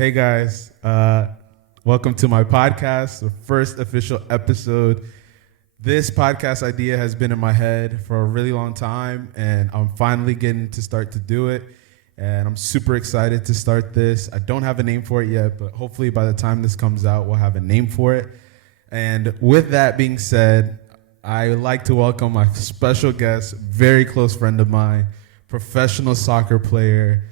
Hey guys, welcome to my podcast, the first official episode. This podcast idea has been in my head for a really long time, and I'm finally getting to start to do it. And I'm super excited to start this. I don't have a name for it yet, but hopefully by the time this comes out, we'll have a name for it. And with that being said, I would like to welcome my special guest, very close friend of mine, professional soccer player,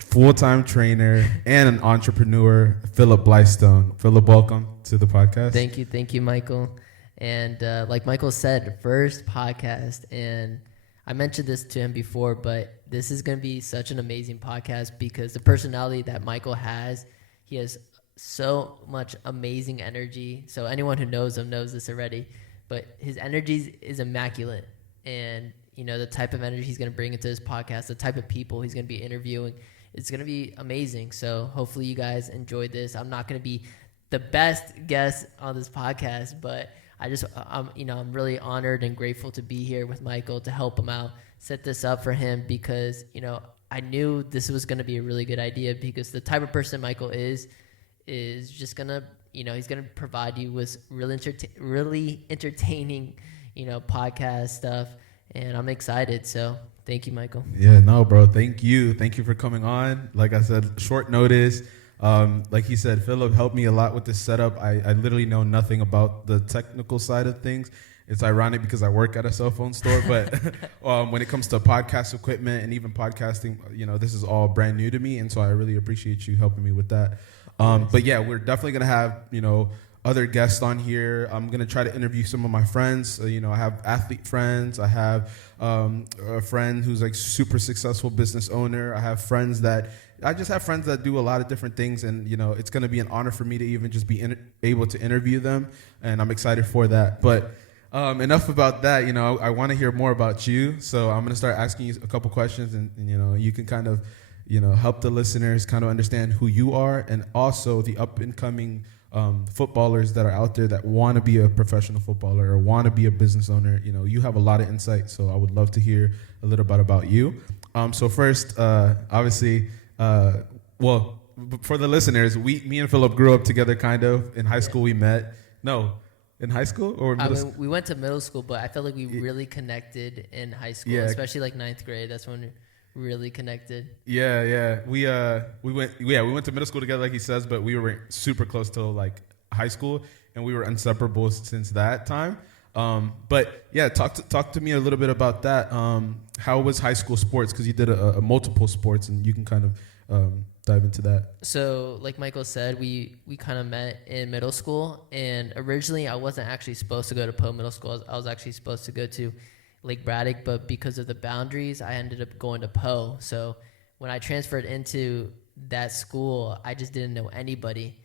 full-time trainer, and an entrepreneur, Philip Blystone. Philip, welcome to the podcast. Thank you, Michael. And like Michael said, first podcast, and I mentioned this to him before, but this is going to be such an amazing podcast because the personality that Michael has, he has so much amazing energy. So anyone who knows him knows this already, but his energy is immaculate. And, you know, the type of energy he's going to bring into this podcast, the type of people he's going to be interviewing, it's going to be amazing. So hopefully you guys enjoyed this. I'm not going to be the best guest on this podcast, but I'm really honored and grateful to be here with Michael to help him out, set this up for him because, you know, I knew this was going to be a really good idea because the type of person Michael is just going to, you know, he's going to provide you with really entertaining, you know, podcast stuff. And I'm excited. So thank you, Michael. Yeah, no, bro. Thank you. Thank you for coming on. Like I said, short notice. Like he said, Philip helped me a lot with this setup. I literally know nothing about the technical side of things. It's ironic because I work at a cell phone store, but when it comes to podcast equipment and even podcasting, you know, this is all brand new to me. And so I really appreciate you helping me with that. But yeah, we're definitely going to have, you know, other guests on here. I'm going to try to interview some of my friends. You know, I have athlete friends. I have a friend who's like super successful business owner. I just have friends that do a lot of different things. And, you know, it's going to be an honor for me to even just be able to interview them. And I'm excited for that. But enough about that. You know, I want to hear more about you. So I'm going to start asking you a couple questions and, you know, you can kind of, you know, help the listeners kind of understand who you are and also the up and coming footballers that are out there that want to be a professional footballer or want to be a business owner. You know, you have a lot of insight, so I would love to hear a little bit about you. So first, obviously, well, for the listeners, me and Philip grew up together kind of. In high school we met. No, in high school or middle school? We went to middle school, but I felt like we really connected in high school, especially like ninth grade. That's when we really connected. Yeah. We went to middle school together, like he says, but we were super close till like high school, and we were inseparable since that time. But yeah, talk to me a little bit about that. How was high school sports? Because you did a multiple sports, and you can kind of dive into that. So like Michael said, we kind of met in middle school, and originally I wasn't actually supposed to go to Poe Middle School. I was actually supposed to go to Lake Braddock, but because of the boundaries, I ended up going to Poe. So when I transferred into that school, I just didn't know anybody.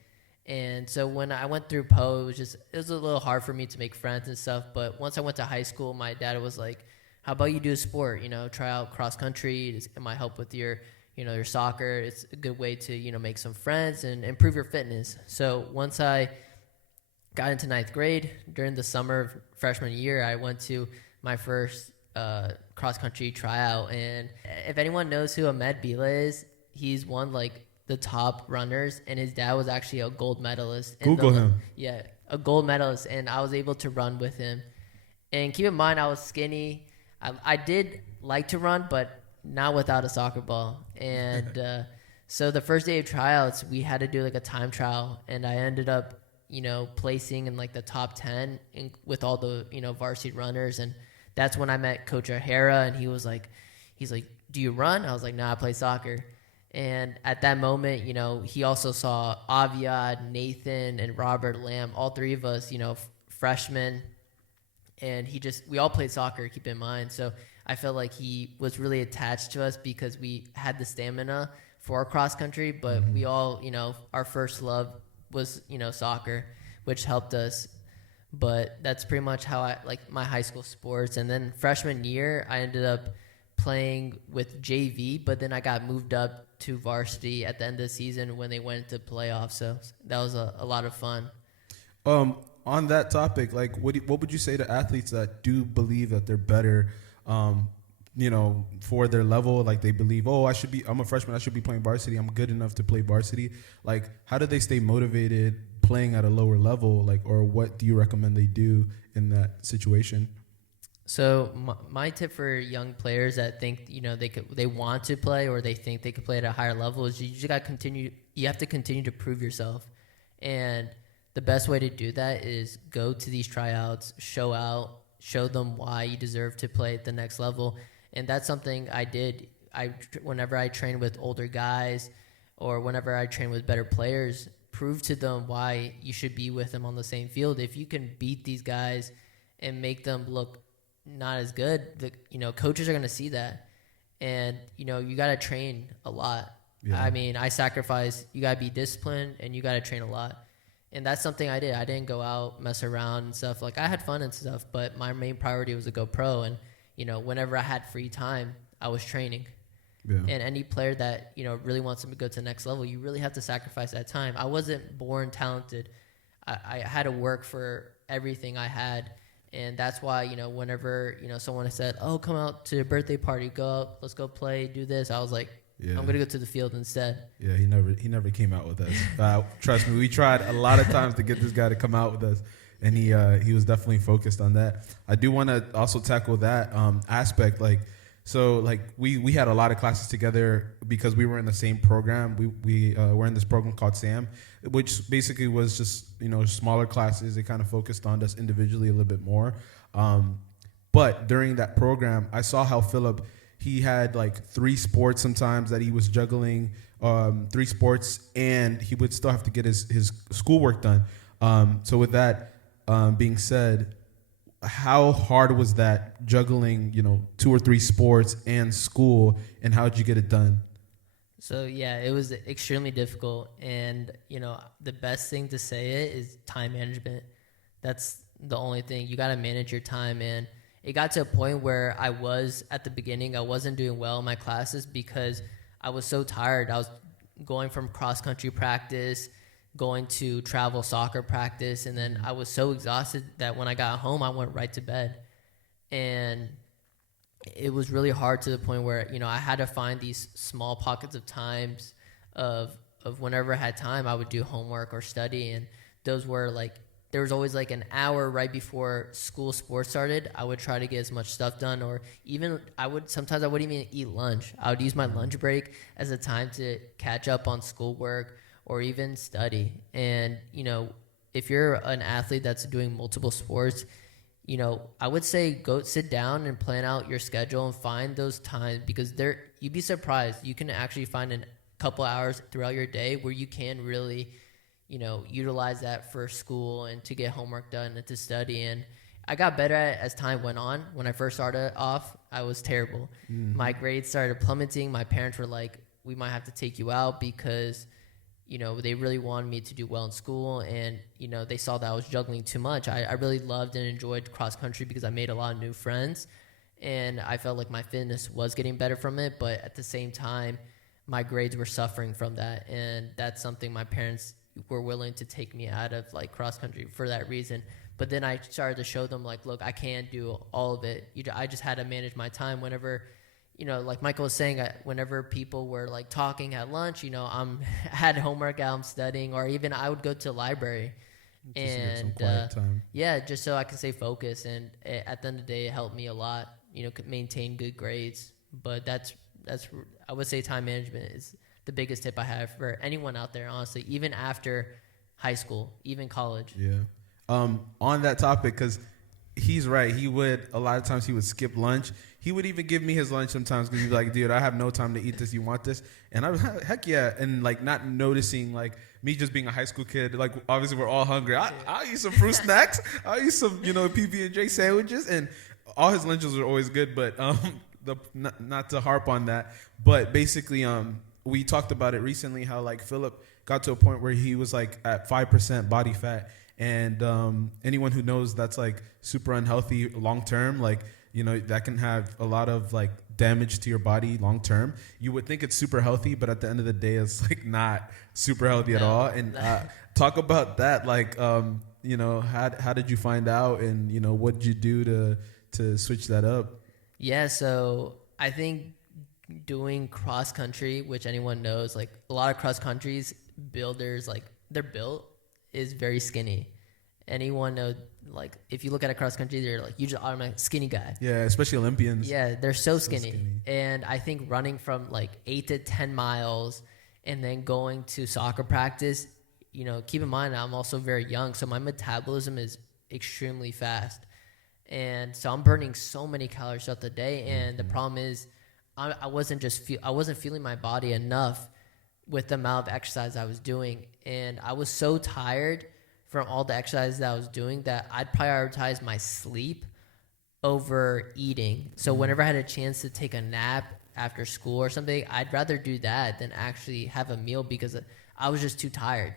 And so when I went through Poe, it was a little hard for me to make friends and stuff. But once I went to high school, my dad was like, how about you do a sport, you know, try out cross country. It might help with your soccer. It's a good way to, you know, make some friends and improve your fitness. So once I got into ninth grade, during the summer of freshman year, I went to my first cross-country tryout. And if anyone knows who Ahmed Bila is, he's one like the top runners, and his dad was actually a gold medalist. Google him. Yeah, a gold medalist, and I was able to run with him. And keep in mind, I was skinny. I did like to run, but not without a soccer ball. And so the first day of tryouts, we had to do like a time trial, and I ended up, you know, placing in like the top 10 with all the, you know, varsity runners. And that's when I met Coach O'Hara, and he's like, do you run? I was like, no, I play soccer. And at that moment, you know, he also saw Aviad, Nathan, and Robert Lamb, all three of us, you know, freshmen. And we all played soccer, keep in mind. So I felt like he was really attached to us because we had the stamina for cross country, but we all, you know, our first love was, you know, soccer, which helped us. But that's pretty much how I like my high school sports. And then freshman year, I ended up playing with JV, but then I got moved up to varsity at the end of the season when they went into playoffs. So that was a lot of fun. On that topic, like what would you say to athletes that do believe that they're better for their level, like they believe, oh, I'm a freshman, I should be playing varsity, I'm good enough to play varsity. Like, how do they stay motivated playing at a lower level? Like, or what do you recommend they do in that situation? So my tip for young players that think they want to play or they think they could play at a higher level is you just got to continue. You have to continue to prove yourself, and the best way to do that is go to these tryouts, show them why you deserve to play at the next level. And that's something I did. Whenever I trained with older guys or whenever I trained with better players, prove to them why you should be with them on the same field. If you can beat these guys and make them look not as good, coaches are going to see that. And, you got to train a lot. Yeah. I mean, I sacrifice. You got to be disciplined and you got to train a lot. And that's something I did. I didn't go out, mess around and stuff. Like, I had fun and stuff, but my main priority was to go pro. And, whenever I had free time, I was training. Yeah. And any player that, really wants to go to the next level, you really have to sacrifice that time. I wasn't born talented. I had to work for everything I had. And that's why, whenever, someone said, oh, come out to a birthday party, go out, let's go play, do this. I was like, yeah. I'm going to go to the field instead. Yeah, he never came out with us. Trust me, we tried a lot of times to get this guy to come out with us, and he was definitely focused on that. I do want to also tackle that aspect. We had a lot of classes together because we were in the same program. We were in this program called SAM, which basically was just, smaller classes. They kind of focused on us individually a little bit more. But during that program, I saw how Philip, he had like 3 sports sometimes that he was juggling, 3 sports, and he would still have to get his schoolwork done. So with that being said, how hard was that juggling, 2 or 3 sports and school, and how did you get it done? So yeah, it was extremely difficult, and the best thing to say it is time management. That's the only thing. You got to manage your time, and it got to a point where at the beginning, I wasn't doing well in my classes because I was so tired. I was going from cross-country practice, going to travel soccer practice, and then I was so exhausted that when I got home, I went right to bed. And it was really hard to the point where, I had to find these small pockets of times of whenever I had time, I would do homework or study, and those were like, there was always like an hour right before school sports started. I would try to get as much stuff done, or even sometimes I wouldn't even eat lunch. I would use my lunch break as a time to catch up on schoolwork or even study. And, if you're an athlete that's doing multiple sports, I would say go sit down and plan out your schedule and find those times, because you'd be surprised. You can actually find a couple hours throughout your day where you can really utilize that for school and to get homework done and to study. And I got better at it as time went on. When I first started off, I was terrible. Mm-hmm. My grades started plummeting. My parents were like, we might have to take you out because, they really wanted me to do well in school. And, they saw that I was juggling too much. I really loved and enjoyed cross country because I made a lot of new friends. And I felt like my fitness was getting better from it. But at the same time, my grades were suffering from that. And that's something my parents were willing to take me out of like cross country for that reason. But then I started to show them like, look, I can't do all of it. I just had to manage my time whenever, like Michael was saying, whenever people were like talking at lunch, I had homework out, I'm studying, or even I would go to the library just and just so I can stay focused. And at the end of the day, it helped me a lot, maintain good grades. But that's I would say time management is the biggest tip I have for anyone out there, honestly, even after high school, even college. Yeah. On that topic, because he's right. A lot of times he would skip lunch. He would even give me his lunch sometimes because he's like, dude, I have no time to eat this. You want this? And I was, heck yeah. And like not noticing, like me just being a high school kid, like obviously we're all hungry. I'll eat some fruit snacks. I'll eat some, PB&J sandwiches. And all his lunches were always good, but not to harp on that. But basically, we talked about it recently, how like Philip got to a point where he was like at 5% body fat. And anyone who knows that's like super unhealthy long term, like, that can have a lot of like damage to your body long term. You would think it's super healthy, but at the end of the day, it's like not super healthy at all. And talk about that, like, how did you find out, and what did you do to switch that up? Yeah, so I think doing cross country, which anyone knows, like a lot of cross countries builders, like they're built is very skinny. Anyone know, like if you look at a cross country, they're like usually automatic skinny guy. Yeah, especially Olympians. Yeah, they're so skinny. And I think running from like 8 to 10 miles and then going to soccer practice, you know, keep in mind I'm also very young, so my metabolism is extremely fast. And so I'm burning so many calories throughout the day, and the problem is I wasn't feeling my body enough with the amount of exercise I was doing, and I was so tired from all the exercise that I was doing that I'd prioritize my sleep over eating. So whenever I had a chance to take a nap after school or something, I'd rather do that than actually have a meal because I was just too tired.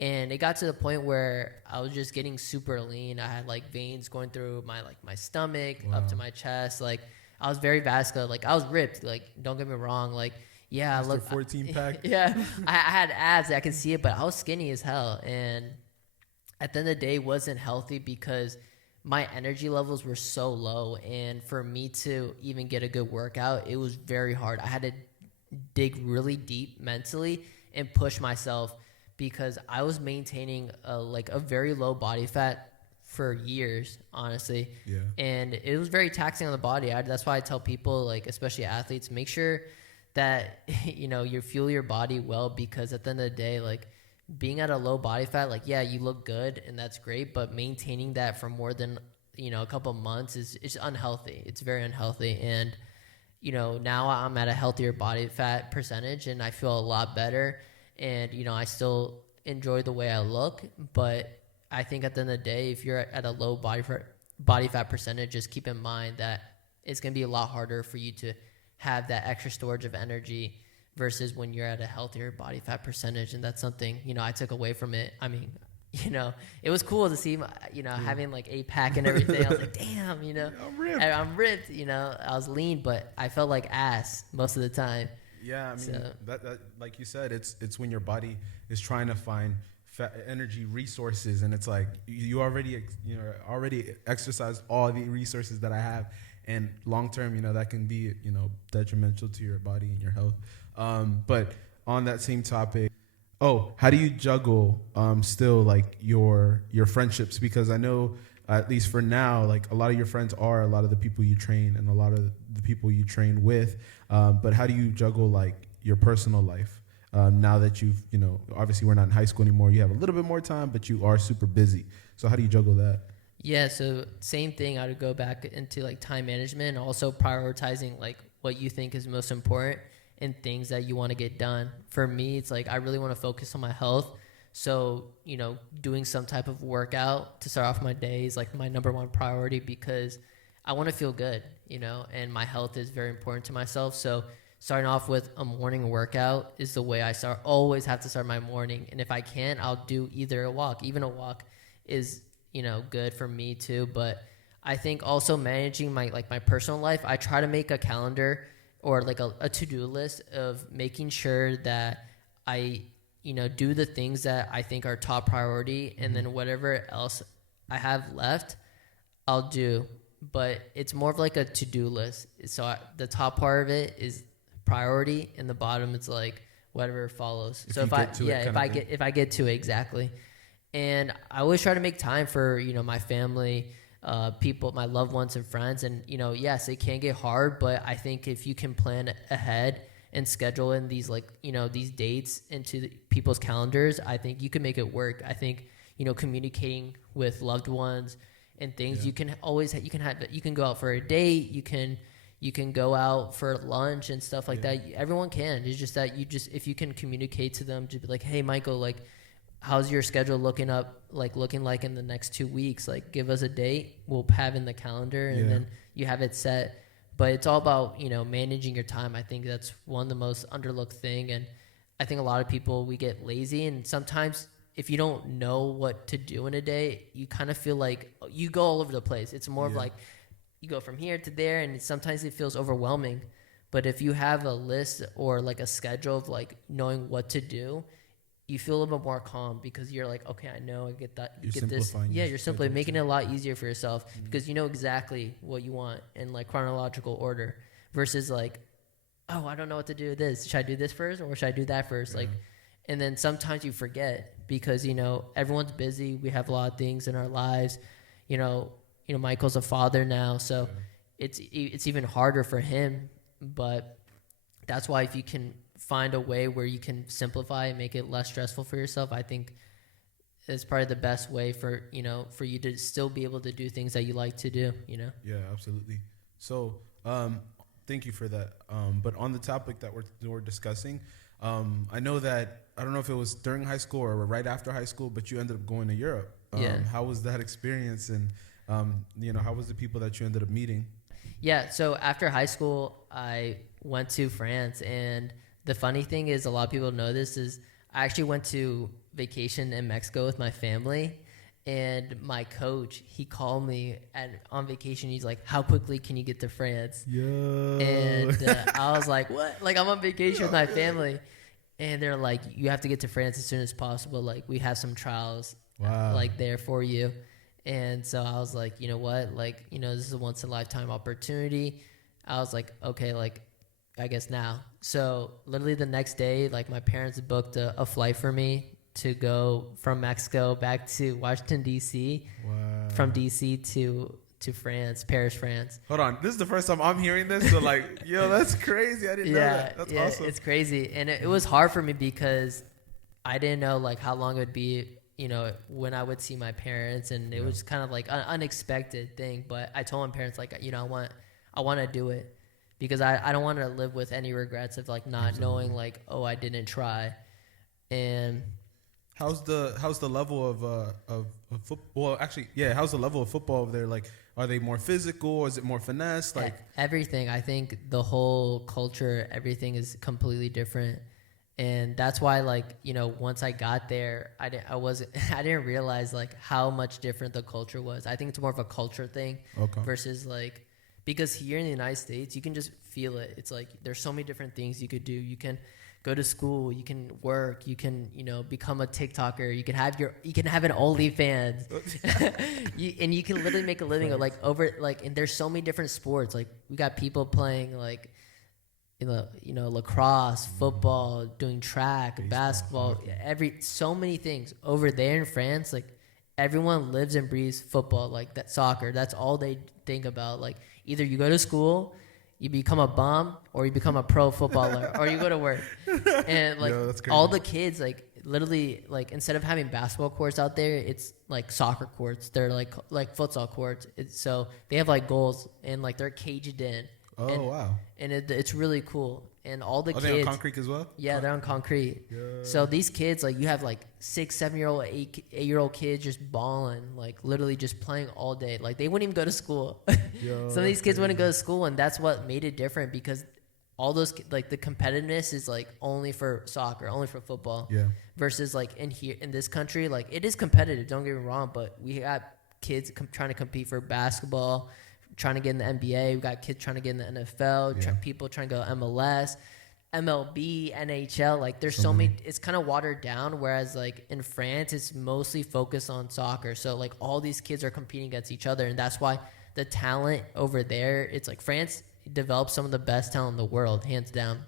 And it got to the point where I was just getting super lean. I had like veins going through my stomach up to my chest. Like I was very vascular. Like I was ripped. Like don't get me wrong. Like yeah, I look 14 pack. Yeah, I had abs. I could see it, but I was skinny as hell. And at the end of the day, it wasn't healthy because my energy levels were so low. And for me to even get a good workout, it was very hard. I had to dig really deep mentally and push myself, because I was maintaining a very low body fat for years, honestly. Yeah. And it was very taxing on the body. That's why I tell people, like especially athletes, make sure that you fuel your body well, because at the end of the day, like being at a low body fat, like yeah, you look good and that's great, but maintaining that for more than a couple months is unhealthy. It's very unhealthy. And now I'm at a healthier body fat percentage and I feel a lot better. And, I still enjoy the way I look, but I think at the end of the day, if you're at a low body fat percentage, just keep in mind that it's going to be a lot harder for you to have that extra storage of energy versus when you're at a healthier body fat percentage. And that's something, I took away from it. I mean, it was cool to see, having like 8-pack and everything. I was like, damn, I'm ripped, I was lean, but I felt like ass most of the time. Yeah, I mean, that like you said, it's when your body is trying to find energy resources, and it's like you already exercised all the resources that I have, and long term, that can be detrimental to your body and your health. But on that same topic, how do you juggle still like your friendships? Because I know, at least for now, like a lot of your friends are a lot of the people you train and a lot of the people you train with. But how do you juggle like your personal life now that you've, obviously we're not in high school anymore. You have a little bit more time, but you are super busy. So how do you juggle that? Yeah, so same thing. I would go back into like time management and also prioritizing like what you think is most important and things that you want to get done. For me, it's like I really want to focus on my health. So, doing some type of workout to start off my day is like my number one priority, because I want to feel good, and my health is very important to myself. So starting off with a morning workout is the way I always have to start my morning. And if I can't, I'll do either a walk. Even a walk is, good for me too. But I think also managing my personal life, I try to make a calendar or like a to-do list of making sure that I do the things that I think are top priority, and then whatever else I have left, I'll do. But it's more of like a to-do list. So the top part of it is priority, and the bottom it's like whatever follows. So if I get to it, exactly. And I always try to make time for my family, people, my loved ones and friends. And yes, it can get hard, but I think if you can plan ahead and schedule in these these dates into people's calendars, I think you can make it work. I think communicating with loved ones and things, you can go out for a date, you can go out for lunch and stuff like that. Everyone can. It's just that if you can communicate to them, to be like, hey Michael, like how's your schedule looking like in the next 2 weeks? Like give us a date, we'll have in the calendar, and then you have it set. But it's all about, managing your time. I think that's one of the most underlooked thing. And I think a lot of people, we get lazy. And sometimes if you don't know what to do in a day, you kind of feel like you go all over the place. It's more of like you go from here to there, and sometimes it feels overwhelming. But if you have a list or like a schedule of like knowing what to do, you feel a little bit more calm, because you're like, okay, I know, I get that. You get this. Yeah, you're simply making it a lot easier for yourself, because you know exactly what you want in like chronological order. versus like, oh, I don't know what to do with this. Should I do this first or should I do that first? Like, and then sometimes you forget because, you know, everyone's busy. We have a lot of things in our lives. You know, Michael's a father now, so it's even harder for him. But that's why if you can find a way where you can simplify and make it less stressful for yourself, I think it's probably the best way for, you know, for you to still be able to do things that you like to do, you know? Yeah, absolutely. So, thank you for that. But on the topic that we're discussing, I know that, I don't know if it was during high school or right after high school, but you ended up going to Europe. How was that experience? And, you know, how was the people that you ended up meeting? Yeah, so after high school, I went to France. And the funny thing is, a lot of people know this, is I actually went to vacation in Mexico with my family. And my coach, he called me on vacation. He's like, how quickly can you get to France? Yo. And I was like, what? Like, I'm on vacation with my family. And they're like, you have to get to France as soon as possible. Like, we have some trials like there for you. And so I was like, you know what? Like, you know, this is a once in a lifetime opportunity. I was like, okay, like, I guess now. So literally the next day, like, my parents booked a flight for me to go from Mexico back to Washington, D.C. Wow. From D.C. to France, Paris, France. Hold on. This is the first time I'm hearing this. So, like, yo, that's crazy. I didn't know that. That's awesome. It's crazy. And it was hard for me because I didn't know, like, how long it would be, you know, when I would see my parents. And it was kind of like an unexpected thing. But I told my parents, like, you know, I want to do it because I don't want to live with any regrets of, like, not knowing, like, oh, I didn't try. And how's the level of football? Well, actually, yeah. How's the level of football over there? Like, are they more physical? Or is it more finesse? Like everything. I think the whole culture, everything is completely different, and that's why, like, you know, once I got there, I didn't realize like how much different the culture was. I think it's more of a culture thing versus like, because here in the United States, you can just feel it. It's like there's so many different things you could do. You can go to school, you can work, you can, you know, become a TikToker, you can have an OnlyFans, and you can literally make a living like over like, and there's so many different sports. Like, we got people playing like, you know, lacrosse, football, doing track, baseball, basketball, so many things over there in France. Like, everyone lives and breathes football, like that, soccer. That's all they think about. Like, either you go to school, you become a bum, or you become a pro footballer, or you go to work. And like, all the kids, like, literally, like, instead of having basketball courts out there, it's like soccer courts. They're like futsal courts. So they have like goals, and like they're caged in. Oh, wow. And it's really cool. And all the kids. Are they on concrete as well? Yeah, they're on concrete. Yeah. So these kids, like, you have like 6, 7-year-old, 8-year-old kids just balling, like literally just playing all day. Like, they wouldn't even go to school. Some of these kids wouldn't go to school, and that's what made it different, because all those, like, the competitiveness is like only for soccer, only for football. Yeah. Versus like in this country, like, it is competitive. Don't get me wrong, but we got kids trying to compete for basketball, trying to get in the NBA. We got kids trying to get in the NFL. People trying to go MLS, MLB, NHL. Like, there's so many. It's kind of watered down. Whereas like in France, it's mostly focused on soccer. So like all these kids are competing against each other, and that's why the talent over there. It's like France develops some of the best talent in the world, hands down,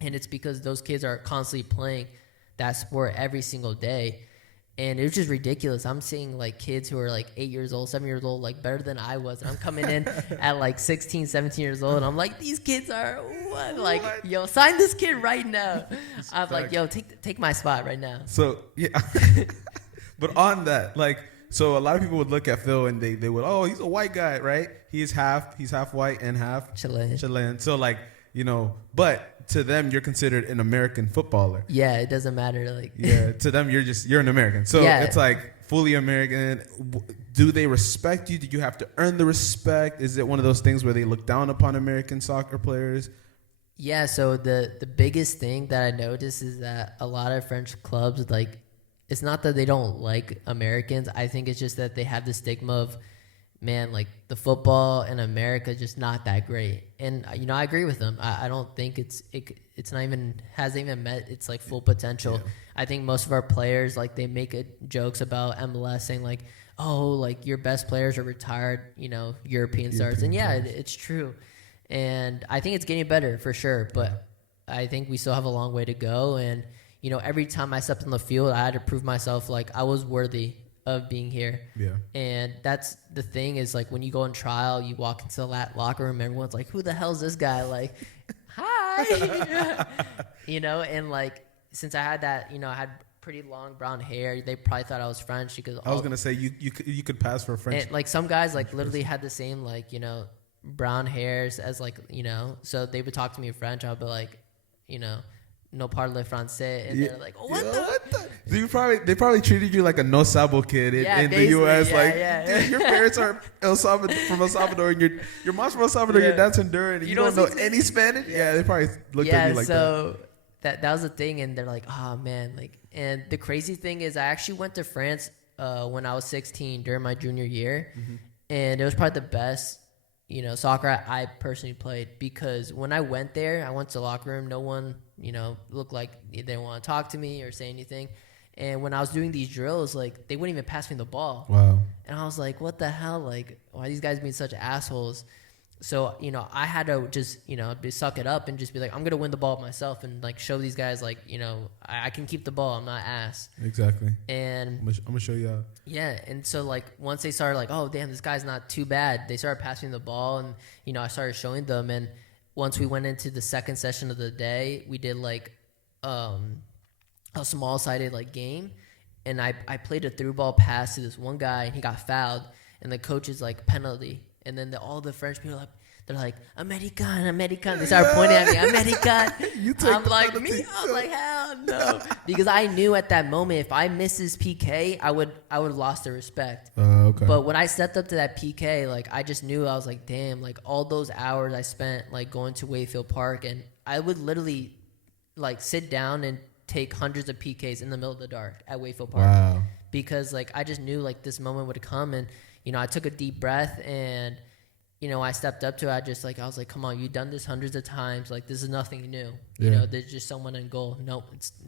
and it's because those kids are constantly playing that sport every single day. And it was just ridiculous. I'm seeing like kids who are like 8 years old, 7 years old, like better than I was. And I'm coming in at like 16, 17 years old. And I'm like, these kids are what? Like, yo, sign this kid right now. I'm like, yo, take my spot right now. So, yeah. But on that, like, so a lot of people would look at Phil and they would, oh, he's a white guy, right? He's half white and half Chilean. So like, you know, but to them, you're considered an American footballer. Yeah, it doesn't matter. Like, yeah, to them, you're an American. So it's like fully American. Do they respect you? Do you have to earn the respect? Is it one of those things where they look down upon American soccer players? Yeah. So the biggest thing that I noticed is that a lot of French clubs, like, it's not that they don't like Americans. I think it's just that they have the stigma of, man, like, the football in America just not that great. And, you know, I agree with them. I don't think it's not even, hasn't even met its like full potential. Yeah. I think most of our players, like, they make jokes about MLS saying like, oh, like, your best players are retired, you know, European stars. And yeah, it's true. And I think it's getting better for sure, but I think we still have a long way to go. And, you know, every time I stepped on the field, I had to prove myself like I was worthy of being here. Yeah. And that's the thing is like when you go on trial, you walk into the locker room, everyone's like, who the hell's this guy? Like, hi. You know, and like since I had that, you know, I had pretty long brown hair, they probably thought I was French because I was gonna say you could pass for a French. And like some guys like literally had the same like, you know, brown hairs as like, you know, so they would talk to me in French. I'll be like, you know, no parle français, and they're like, oh, what the? So they probably treated you like a no sabo kid in the U.S. Dude, your parents are from El Salvador, and your mom's from El Salvador, your dad's Honduran, and you don't know any Spanish. Yeah, they probably looked at you like that. So that was the thing, and they're like, oh man, like, and the crazy thing is, I actually went to France when I was 16 during my junior year, and it was probably the best, you know, soccer I personally played, because when I went there, I went to the locker room, no one, you know, looked like they didn't want to talk to me or say anything. And when I was doing these drills, like, they wouldn't even pass me the ball. Wow. And I was like, what the hell? Like, why are these guys being such assholes? So, you know, I had to just, you know, suck it up and just be like, I'm going to win the ball myself and, like, show these guys, like, you know, I can keep the ball. I'm not ass. Exactly. And I'm going to show you out. Yeah. And so, like, once they started, like, oh, damn, this guy's not too bad, they started passing the ball. And, you know, I started showing them. And once we went into the second session of the day, we did, like, a small-sided, like, game. And I played a through ball pass to this one guy, and he got fouled. And the coach is like, penalty. And then all the French people, like, they're like, American, American. They started pointing at me, American. I'm like, me? I'm like, hell no. Because I knew at that moment, if I missed this PK, I would have lost the respect. Okay. But when I stepped up to that PK, like, I just knew, I was like, damn, like, all those hours I spent, like, going to Wayfield Park, and I would literally, like, sit down and take hundreds of PKs in the middle of the dark at Wayfield Park. Wow. Because, like, I just knew, like, this moment would come, and, you know, I took a deep breath, and, you know, I stepped up to it. I was like, come on, you've done this hundreds of times. Like, this is nothing new. You know, there's just someone in goal. Nope,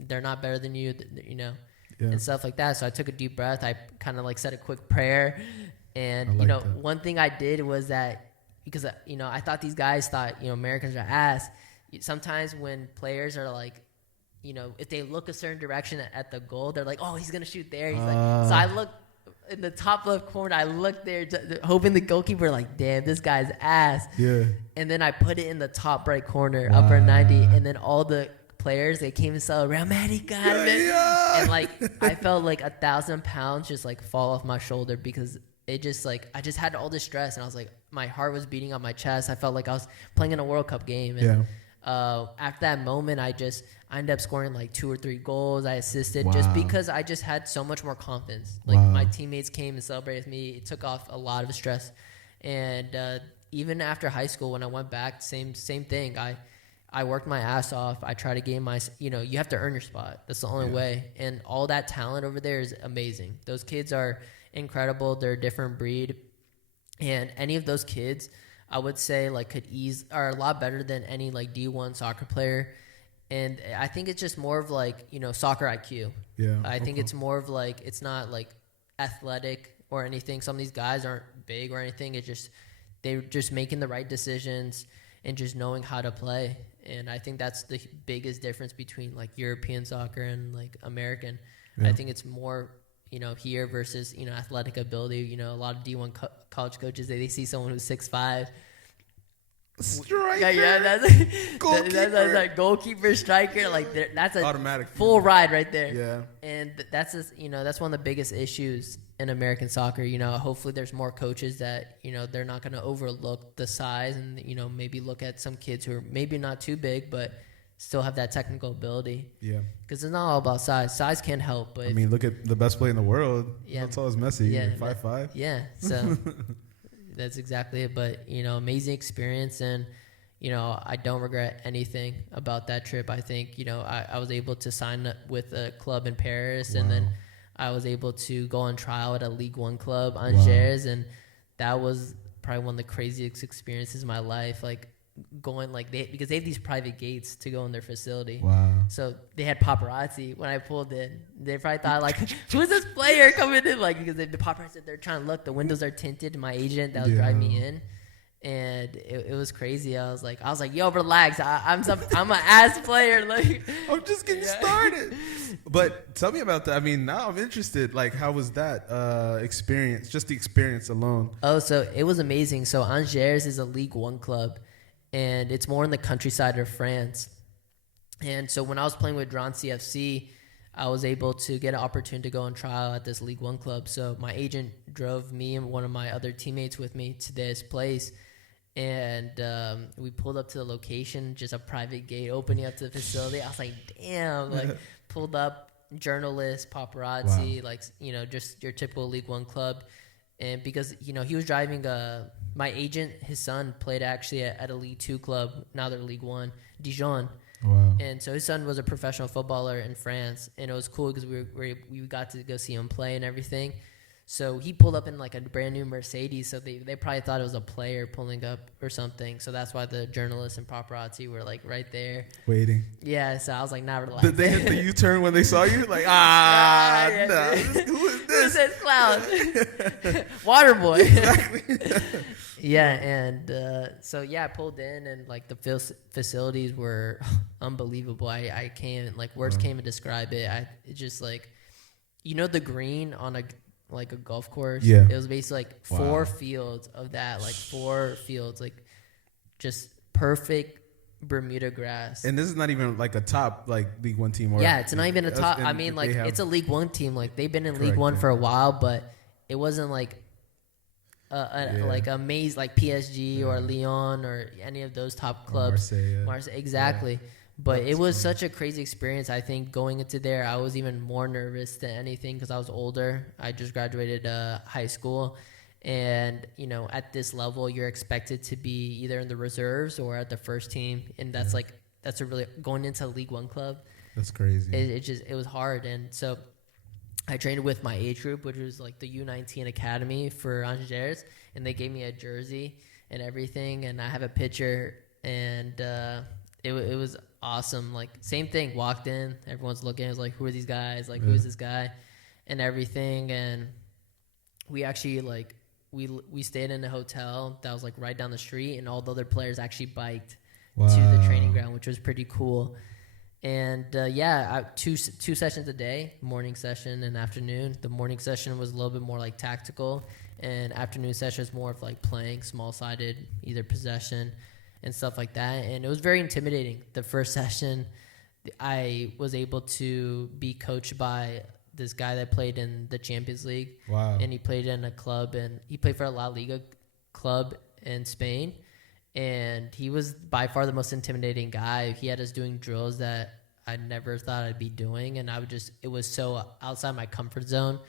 they're not better than you, you know, and stuff like that. So I took a deep breath. I kind of, like, said a quick prayer. And, you know, one thing I did was that, because, you know, I thought these guys thought, you know, Americans are ass. Sometimes when players are, like, you know, if they look a certain direction at the goal, they're like, oh, he's going to shoot there. He's like, so I look in the top left corner, I looked there hoping the goalkeeper, like, damn, this guy's ass. Yeah. And then I put it in the top right corner, upper 90, and then all the players, they came and celebrated, America. And, like, I felt like 1,000 pounds just, like, fall off my shoulder, because it just, like, I just had all this stress, and I was like, my heart was beating on my chest. I felt like I was playing in a World Cup game. And after that moment, I ended up scoring like 2 or 3 goals. I assisted just because I just had so much more confidence. Like, my teammates came and celebrated with me. It took off a lot of stress. And even after high school, when I went back, same thing. I worked my ass off. I tried to gain my, you know, you have to earn your spot. That's the only way. And all that talent over there is amazing. Those kids are incredible. They're a different breed. And any of those kids, I would say, like, are a lot better than any, like, D1 soccer player. And I think it's just more of, like, you know, soccer IQ. Yeah. I think it's more of, like, it's not, like, athletic or anything. Some of these guys aren't big or anything. It's just, they're just making the right decisions and just knowing how to play. And I think that's the biggest difference between, like, European soccer and, like, American. Yeah. I think it's more, you know, here versus, you know, athletic ability. You know, a lot of D1 college coaches, they see someone who's 6'5", striker, that's like goalkeeper, striker, like that's a automatic full ride right there. Yeah, and that's just, you know, that's one of the biggest issues in American soccer. You know, hopefully there's more coaches that, you know, they're not going to overlook the size, and, you know, maybe look at some kids who are maybe not too big but still have that technical ability. Yeah, because it's not all about size. Size can help, but I mean, look at the best player in the world. Yeah, that's all is Messi. Yeah, 5'5". Yeah, so. That's exactly it. But, you know, amazing experience. And, you know, I don't regret anything about that trip. I think, you know, I was able to sign up with a club in Paris. And then I was able to go on trial at a League One club, Angers. And that was probably one of the craziest experiences of my life. Like, going, like, because they have these private gates to go in their facility. So they had paparazzi when I pulled in. They probably thought, like, who's this player coming in? Like, because the paparazzi, they're trying to look. The windows are tinted. My agent that was driving me in, and it was crazy. I was like, yo, relax. I'm an ass player. Like, I'm just getting started. But tell me about that. I mean, now I'm interested. Like, how was that experience? Just the experience alone. Oh, so it was amazing. So Angers is a League One club, and it's more in the countryside of France. And so when I was playing with Drancy FC, I was able to get an opportunity to go on trial at this League One club. So my agent drove me and one of my other teammates with me to this place. And we pulled up to the location, just a private gate opening up to the facility. I was like, damn, like pulled up, journalists, paparazzi, Wow. like, just your typical League One club. And because, he was driving my agent, his son played actually at a League Two club. Now they're League One, Dijon. Wow. And so his son was a professional footballer in France. And it was cool because we got to go see him play and everything. So he pulled up in like a brand new Mercedes. So they probably thought it was a player pulling up or something. So that's why the journalists and paparazzi were like right there. Waiting. Yeah. So I was like, nah, relax. Did they hit the U-turn when they saw you? Like, yeah, no. Who is this? Who's this clown? Water boy. Exactly. Yeah. And so, yeah, I pulled in and like the facilities were unbelievable. I can't, like, words can't even describe it. It's just like, the green on a golf course. Yeah. It was basically like four fields of that, like just perfect Bermuda grass. And this is not even like a top like League One team. Or Yeah, it's not even a top. I mean, like, it's a League One team. Like, they've been in League One for a while, but it wasn't like like a maze like PSG or Lyon or any of those top clubs. Marseille, exactly. Yeah. But it was such a crazy experience. I think going into there, I was even more nervous than anything because I was older. I just graduated high school. And, at this level, you're expected to be either in the reserves or at the first team. And that's a really, going into a League One club. That's crazy. It was hard. And so I trained with my age group, which was like the U19 Academy for Angers. And they gave me a jersey and everything. And I have a picture. And it was awesome. Like, same thing, walked in, everyone's looking, it's like, who are these guys, like, who is this guy and everything. And we actually like we stayed in a hotel that was like right down the street, and all the other players actually biked to the training ground, which was pretty cool. And two sessions a day, morning session and afternoon. The morning session was a little bit more like tactical, and afternoon session was more of like playing small-sided, either possession and stuff like that. And it was very intimidating. The first session, I was able to be coached by this guy that played in the Champions League. Wow. And he played in a club, and he played for a La Liga club in Spain. And he was by far the most intimidating guy. He had us doing drills that I never thought I'd be doing. And it was so outside my comfort zone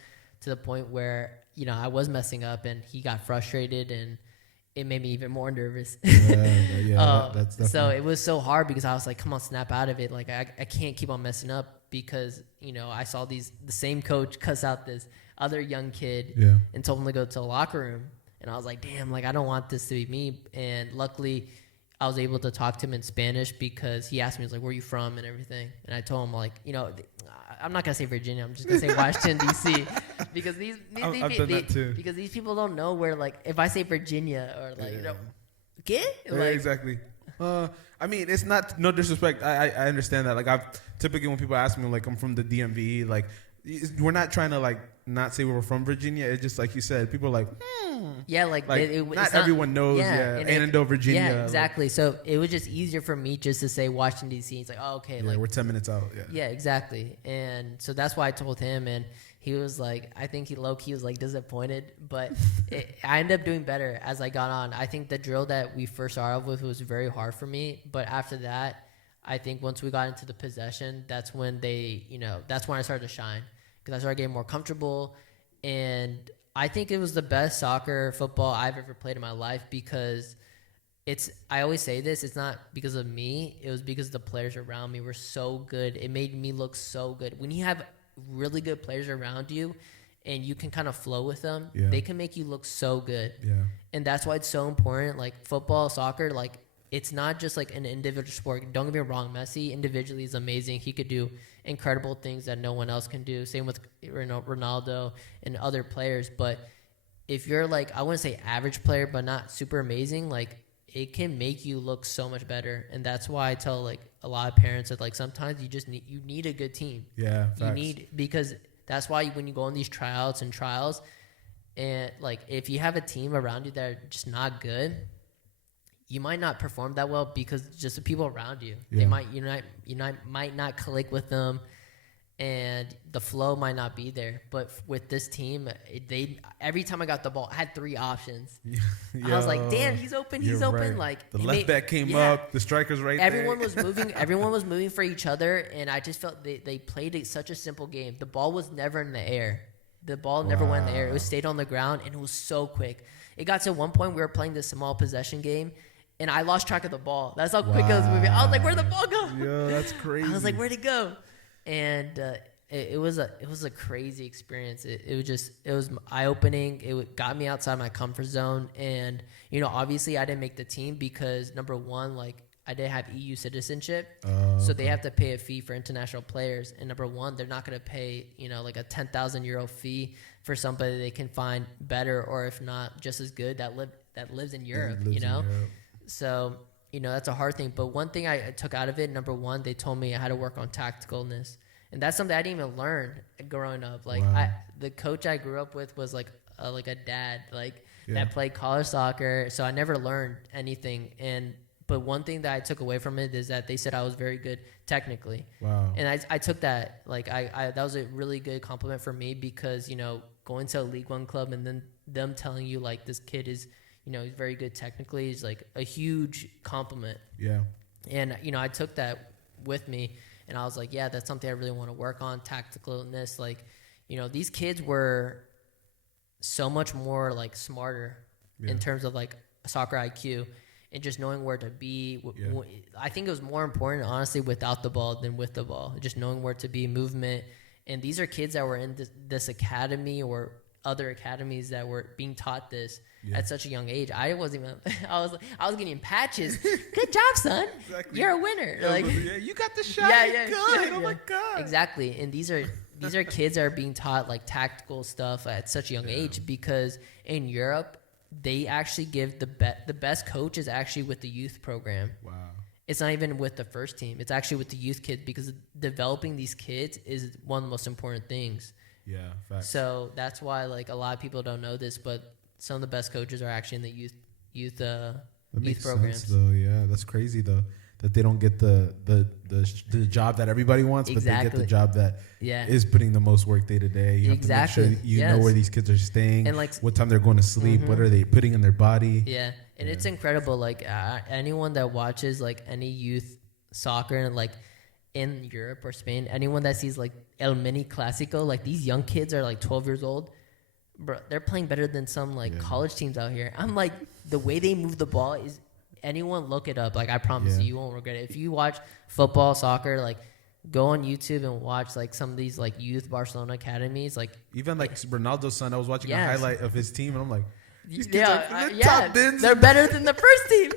to the point where, I was messing up, and he got frustrated, and it made me even more nervous. That's definitely. So it was so hard because I was like, come on, snap out of it. Like, I can't keep on messing up because, I saw the same coach cuss out this other young kid and told him to go to the locker room. And I was like, damn, like, I don't want this to be me. And luckily, I was able to talk to him in Spanish because he asked me, he was like, where are you from and everything. And I told him, like, I'm not going to say Virginia. I'm just going to say Washington, D.C. Because because these people don't know where, like, if I say Virginia or, like, get? Like, exactly. I mean, it's not, no disrespect. I understand that. Like, typically when people ask me, like, I'm from the DMV, like, we're not trying to, like, not say we're from Virginia. It's just like you said, people are like, yeah, like not everyone knows. Anandale, Virginia. Yeah, exactly. Like, so it was just easier for me just to say Washington D.C. It's like, oh, okay, like, we're 10 minutes out. Yeah, exactly. And so that's why I told him, and he was like, I think he low-key was like disappointed, but I ended up doing better as I got on. I think the drill that we first started off with was very hard for me, but after that, I think once we got into the possession, that's when that's when I started to shine, because I started getting more comfortable. And I think it was the best football I've ever played in my life, because I always say this, it's not because of me, it was because the players around me were so good. It made me look so good. When you have really good players around you and you can kind of flow with them, they can make you look so good. And that's why it's so important. Like, football, soccer, like, it's not just like an individual sport. Don't get me wrong, Messi individually is amazing. He could do incredible things that no one else can do. Same with Ronaldo and other players. But if you're like, I wouldn't say average player, but not super amazing, like it can make you look so much better. And that's why I tell like a lot of parents that like sometimes you need a good team. Yeah, facts. Because that's why when you go on these tryouts and trials, and like if you have a team around you that are just not good, you might not perform that well because just the people around you, Yeah. they might not click with them, and the flow might not be there. But with this team, every time I got the ball, I had 3 options. I was like, damn, he's open. Right. Like the left back came up, the striker's right everyone there. was moving. Everyone was moving for each other, and I just felt they played such a simple game. The ball was never in the air. The ball never went in the air. It was stayed on the ground, and it was so quick. It got to one point we were playing this small possession game, and I lost track of the ball. That's how quick I was moving. I was like, "Where'd the ball go?" Yo, that's crazy. I was like, "Where'd it go?" And it was a crazy experience. It was eye opening. Got me outside my comfort zone, and obviously I didn't make the team because number one, like I didn't have EU citizenship, so they have to pay a fee for international players. And number one, they're not going to pay like a 10,000 euro fee for somebody they can find better, or if not just as good that lives in Europe. So that's a hard thing. But one thing I took out of it, number one, they told me I had to work on tacticalness. And that's something I didn't even learn growing up. Like the coach I grew up with was like a dad, that played college soccer. So I never learned anything. But one thing that I took away from it is that they said I was very good technically. Wow. And I took that, that was a really good compliment for me because, going to a League One club and then them telling you like this kid is, he's very good technically is like a huge compliment. Yeah. And, I took that with me. And I was like, yeah, that's something I really want to work on, tacticalness. Like, these kids were so much more, like, smarter in terms of, like, soccer IQ and just knowing where to be. I think it was more important, honestly, without the ball than with the ball, just knowing where to be, movement. And these are kids that were in this academy or other academies that were being taught this at such a young age. I wasn't even. I was getting patches. Good job, son. Exactly. You're a winner. You got the shot. Good. Oh my god. Exactly. And these are kids that are being taught like tactical stuff at such a young age because in Europe they actually give the best coach is actually with the youth program. Wow. It's not even with the first team. It's actually with the youth kids because developing these kids is one of the most important things. Yeah, facts. So that's why like a lot of people don't know this, but some of the best coaches are actually in the youth programs. Sense, though. Yeah, that's crazy though that they don't get the job that everybody wants, but they get the job that is putting the most work day to day. You have to make sure you know where these kids are staying, and like what time they're going to sleep, what are they putting in their body. Yeah, and it's incredible. Like anyone that watches like any youth soccer and like in Europe or Spain, anyone that sees like El Mini Clásico, like these young kids are like 12 years old, bro, they're playing better than some like college teams out here. I'm like, the way they move the ball is, anyone look it up. Like I promise you won't regret it. If you watch football, soccer, like go on YouTube and watch like some of these like youth Barcelona academies. Like even like Ronaldo's son, I was watching a highlight of his team and I'm like, these kids are top bins. They're better than the first team.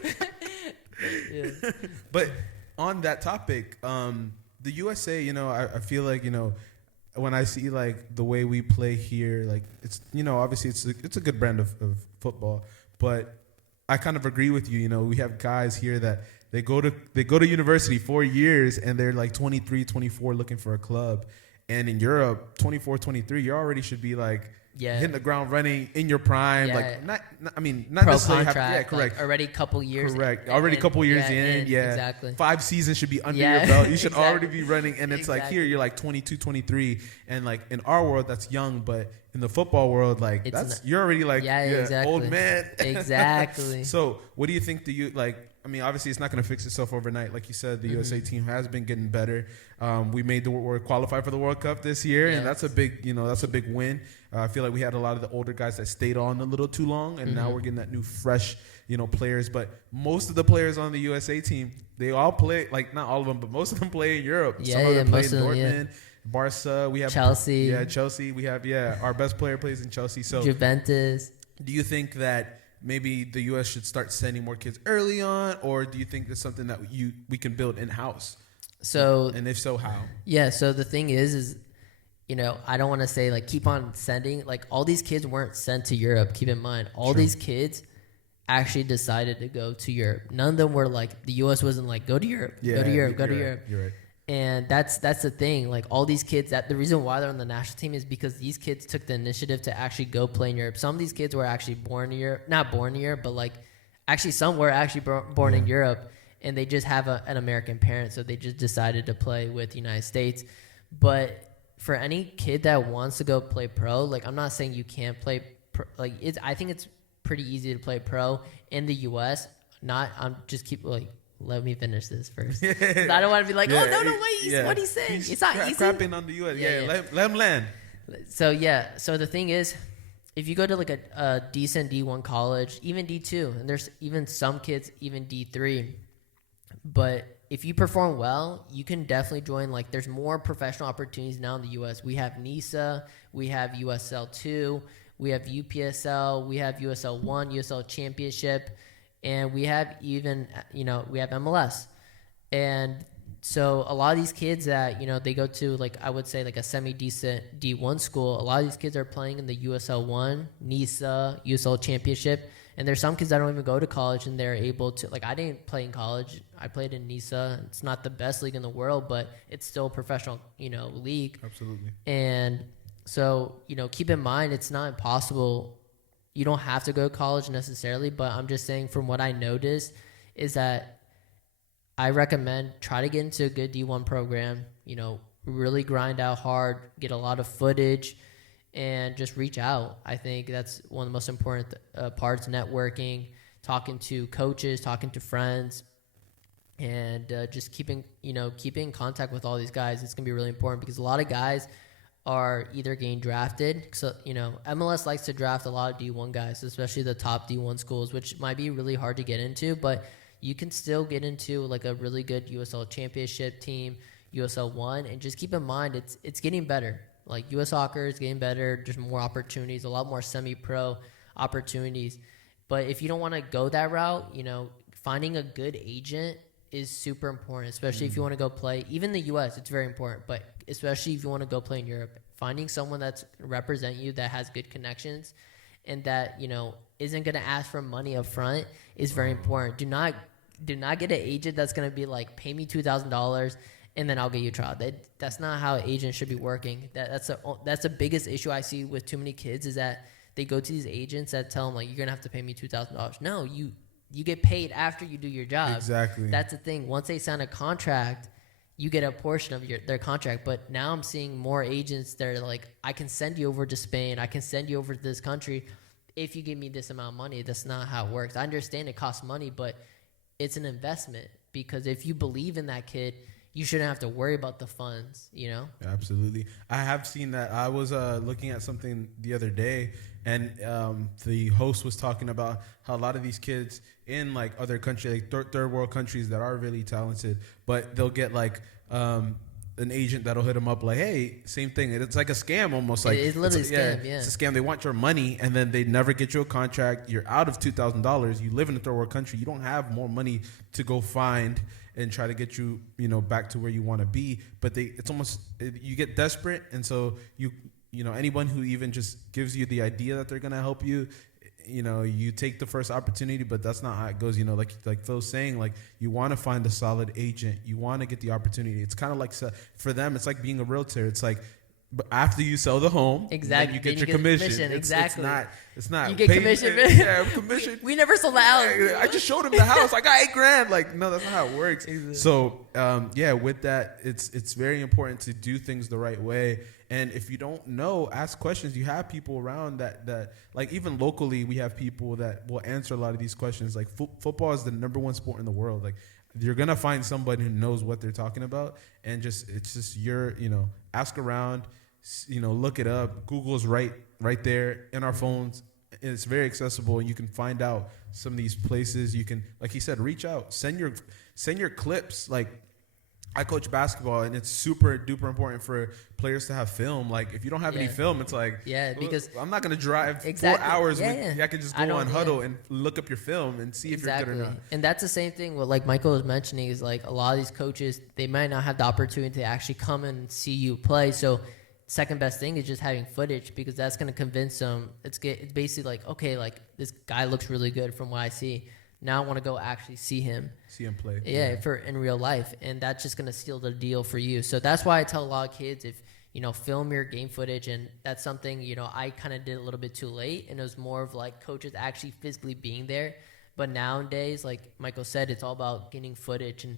But on that topic, the USA, I feel like, when I see like the way we play here, like it's, obviously it's a good brand of football, but I kind of agree with you. We have guys here that they go to university 4 years and they're like 23, 24 looking for a club. And in Europe, 24, 23, you already should be like hitting the ground running in your prime. Like not pro necessarily contract, correct. Like already a couple years. Correct. Already a couple years in. Exactly. 5 seasons should be under your belt. You should already be running. And it's like here you're like 22, 23. And like in our world, that's young, but in the football world, like you're already like old man. Exactly. So what do you think obviously it's not going to fix itself overnight. Like you said, the USA team has been getting better. We made we're qualified for the World Cup this year, and that's a big, that's a big win. I feel like we had a lot of the older guys that stayed on a little too long, and now we're getting that new fresh, players. But most of the players on the USA team, they all play, like not all of them, but most of them play in Europe. Some of them play in Dortmund. Barca, we have Chelsea. Yeah, Chelsea. We have our best player plays in Chelsea. So Juventus. Do you think that maybe the U.S. should start sending more kids early on, or do you think that's something that we can build in house? So, and if so, how? Yeah. So the thing is I don't want to say like keep on sending. Like all these kids weren't sent to Europe. Keep in mind, all these kids actually decided to go to Europe. None of them were like, the U.S. wasn't like, go to Europe, go to Europe, go to Europe. You're right. And that's the thing. Like all these kids, the reason why they're on the national team is because these kids took the initiative to actually go play in Europe. Some of these kids were actually born in Europe, not born in Europe, but like actually some were actually born in Europe, and they just have an American parent, so they just decided to play with the United States. But for any kid that wants to go play pro, like I'm not saying you can't play pro, like I think it's pretty easy to play pro in the U.S. Let me finish this first. I don't want to be like, wait, what he's saying. It's not easy. Crapping on the U.S. Let him land. So the thing is, if you go to like a decent D1 college, even D2, and there's even some kids even D3, but if you perform well, you can definitely join. Like there's more professional opportunities now in the U.S. We have NISA, we have USL2, we have UPSL, we have USL1, USL Championship, and we have even, we have MLS. And so a lot of these kids that, they go to, like, I would say like a semi-decent D1 school, a lot of these kids are playing in the USL1, NISA, USL Championship. And there's some kids that don't even go to college, and they're able to, like, I didn't play in college. I played in NISA. It's not the best league in the world, but it's still a professional, league. Absolutely. And so, keep in mind, it's not impossible. You don't have to go to college necessarily, but I'm just saying from what I noticed is that I recommend try to get into a good D1 program, really grind out hard, get a lot of footage, and just reach out. I think that's one of the most important parts, networking, talking to coaches, talking to friends, and just keeping in contact with all these guys. It's going to be really important because a lot of guys are either getting drafted. So, MLS likes to draft a lot of D1 guys, especially the top D1 schools, which might be really hard to get into, but you can still get into like a really good USL Championship team, USL 1, and just keep in mind it's getting better. Like U.S. soccer is getting better. There's more opportunities, a lot more semi-pro opportunities. But if you don't want to go that route, finding a good agent is super important, especially if you want to go play. Even the U.S., it's very important, but especially if you want to go play in Europe. Finding someone that's represent you, that has good connections, and that, isn't going to ask for money up front is very important. Do not get an agent that's going to be like, pay me $2,000 and then I'll get you a trial. That's not how agents should be working. That's the biggest issue I see with too many kids is that they go to these agents that tell them like, you're going to have to pay me $2,000. No, you get paid after you do your job. Exactly. That's the thing. Once they sign a contract, you get a portion of their contract. But now I'm seeing more agents that are like, I can send you over to Spain. I can send you over to this country if you give me this amount of money. That's not how it works. I understand it costs money, but it's an investment, because if you believe in that kid, you shouldn't have to worry about the funds, Absolutely. I have seen that. I was looking at something the other day, and the host was talking about how a lot of these kids in like other countries, like third world countries that are really talented, but they'll get like an agent that'll hit them up like, hey, same thing. It's like a scam almost. Like it's literally a scam, yeah. It's a scam. They want your money, and then they never get you a contract. You're out of $2,000. You live in a third world country. You don't have more money to go find and try to get you, back to where you want to be. But you get desperate, and so anyone who even just gives you the idea that they're gonna help you, you take the first opportunity. But that's not how it goes. Like Phil's saying, like you want to find a solid agent. You want to get the opportunity. It's kind of like for them, it's like being a realtor. It's like, but after you sell the home, exactly, you get your commission. Exactly. It's not. You get commission. Yeah, commission. We never sold the house. I just showed him the house. I got $8,000. Like, no, that's not how it works. Exactly. So, with that, it's very important to do things the right way. And if you don't know, ask questions. You have people around that like even locally, we have people that will answer a lot of these questions. Like football is the number one sport in the world. Like you're gonna find somebody who knows what they're talking about, and it's just ask around. Look it up. Google's right there in our phones. It's very accessible, and you can find out some of these places. You can, like he said, reach out, send your clips. Like I coach basketball, and it's super duper important for players to have film. Like if you don't have any film, it's like, because I'm not gonna drive 4 hours. I can just go on Huddle and look up your film and see if you're good or not. And that's the same thing. What like Michael was mentioning is like a lot of these coaches, they might not have the opportunity to actually come and see you play. So second best thing is just having footage, because that's going to convince them. It's basically like, okay, like this guy looks really good from what I see. Now I want to go actually see him play. Yeah, for in real life, and that's just going to seal the deal for you. So that's why I tell a lot of kids, if film your game footage. And that's something I kind of did a little bit too late, and it was more of like coaches actually physically being there. But nowadays, like Michael said, it's all about getting footage and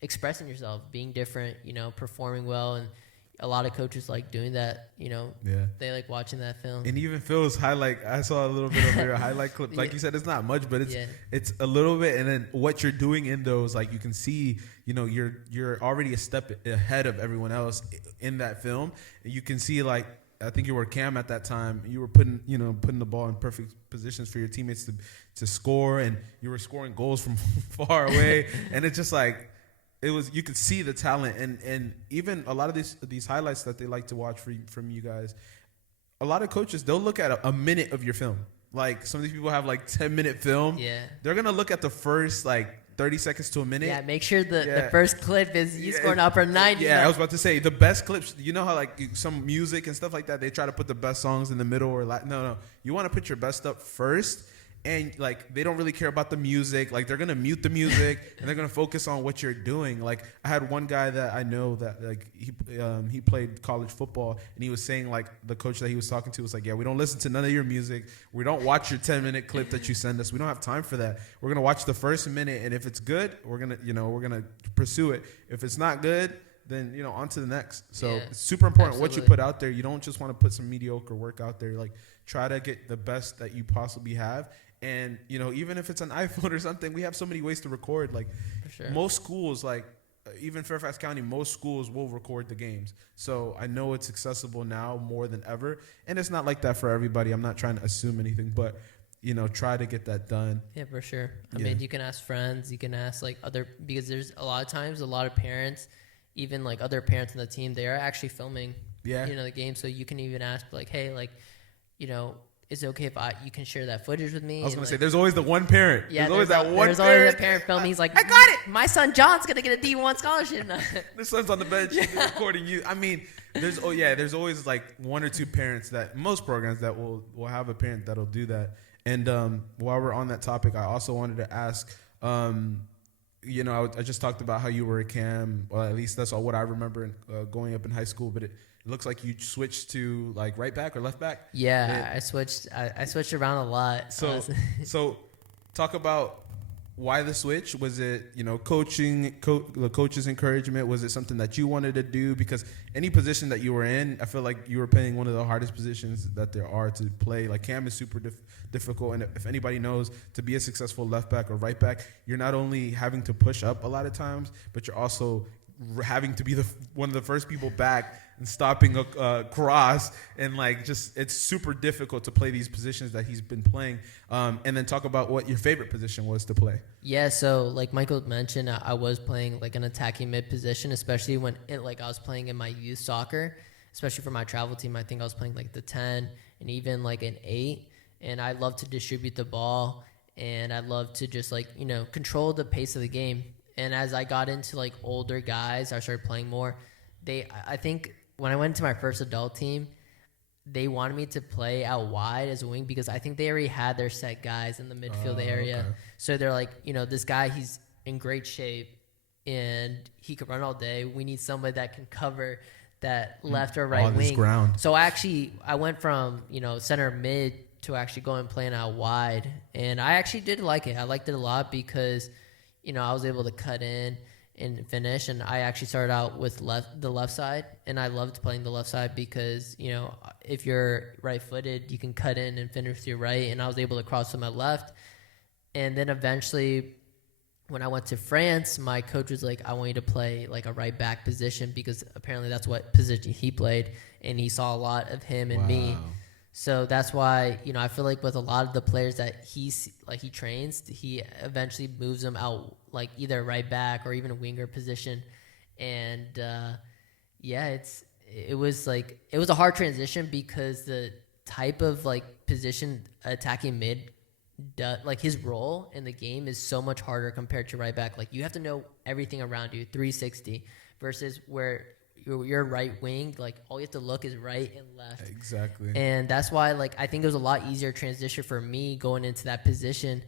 expressing yourself, being different, performing well. And a lot of coaches like doing that, they like watching that film. And even Phil's highlight, I saw a little bit of your highlight clip. Like you said, it's not much, but it's a little bit. And then what you're doing in those, like you can see, you're already a step ahead of everyone else in that film. And you can see, like, I think you were Cam at that time. You were putting the ball in perfect positions for your teammates to score, and you were scoring goals from far away. And it's just like, you could see the talent, and even a lot of these highlights that they like to watch from you guys. A lot of coaches, they'll look at a minute of your film. Like some of these people have like 10-minute film. Yeah, they're gonna look at the first like 30 seconds to a minute. Yeah, make sure the first clip is you scoring upper 90. Yeah, I was about to say the best clips. You know how like some music and stuff like that, they try to put the best songs in the middle or like no. You want to put your best stuff first. And like they don't really care about the music. Like they're gonna mute the music and they're gonna focus on what you're doing. Like I had one guy that I know that like he played college football, and he was saying like the coach that he was talking to was like, yeah, we don't listen to none of your music. We don't watch your 10-minute clip that you send us. We don't have time for that. We're gonna watch the first minute, and if it's good, we're gonna pursue it. If it's not good, then on to the next. So it's super important what you put out there. You don't just want to put some mediocre work out there. Like try to get the best that you possibly have. And, even if it's an iPhone or something, we have so many ways to record. Like, most schools, like, even Fairfax County, most schools will record the games. So I know it's accessible now more than ever. And it's not like that for everybody. I'm not trying to assume anything, but, try to get that done. Yeah, for sure. I mean, you can ask friends. You can ask, like, because there's a lot of times, a lot of parents, even, like, other parents on the team, they are actually filming, the game. So you can even ask, like, hey, like, is it okay if you can share that footage with me? I was going to say, there's always the one parent. Yeah, there's always always a parent filming. He's like, I got it. My son John's going to get a D1 scholarship. The son's on the bench recording you. I mean, there's always like one or two parents that most programs that will have a parent that'll do that. And while we're on that topic, I also wanted to ask, I just talked about how you were a Cam. Well, at least that's all what I remember going up in high school. But it looks like you switched to like right back or left back. Yeah, I switched. I switched around a lot. So talk about why the switch. Was it coaching, the coach's encouragement? Was it something that you wanted to do? Because any position that you were in, I feel like you were playing one of the hardest positions that there are to play. Like Cam is super difficult, and if anybody knows, to be a successful left back or right back, you're not only having to push up a lot of times, but you're also having to be one of the first people back and stopping a cross, and like it's super difficult to play these positions that he's been playing. And then talk about what your favorite position was to play. Yeah, so like Michael mentioned, I was playing like an attacking mid position, especially when I was playing in my youth soccer, especially for my travel team. I think I was playing like the 10 and even like an 8, and I love to distribute the ball, and I love to just like control the pace of the game. And as I got into like older guys, I started playing more. I think when I went to my first adult team, they wanted me to play out wide as a wing because I think they already had their set guys in the midfield area. Okay. So they're like, this guy, he's in great shape and he could run all day. We need somebody that can cover that left or right wing. Ground. So actually, I went from, center mid to actually going playing out wide. And I actually did like it. I liked it a lot because I was able to cut in and finish, and I actually started out with the left side, and I loved playing the left side because, if you're right-footed, you can cut in and finish with your right, and I was able to cross to my left. And then eventually, when I went to France, my coach was like, I want you to play like a right-back position because apparently that's what position he played, and he saw a lot of him and me. So that's why, I feel like with a lot of the players that he trains, he eventually moves them out like either right back or even a winger position. And it was a hard transition because the type of like position attacking mid, like his role in the game is so much harder compared to right back. Like you have to know everything around you, 360, versus where you're right wing, like all you have to look is right and left. Exactly. And that's why, like, I think it was a lot easier transition for me going into that position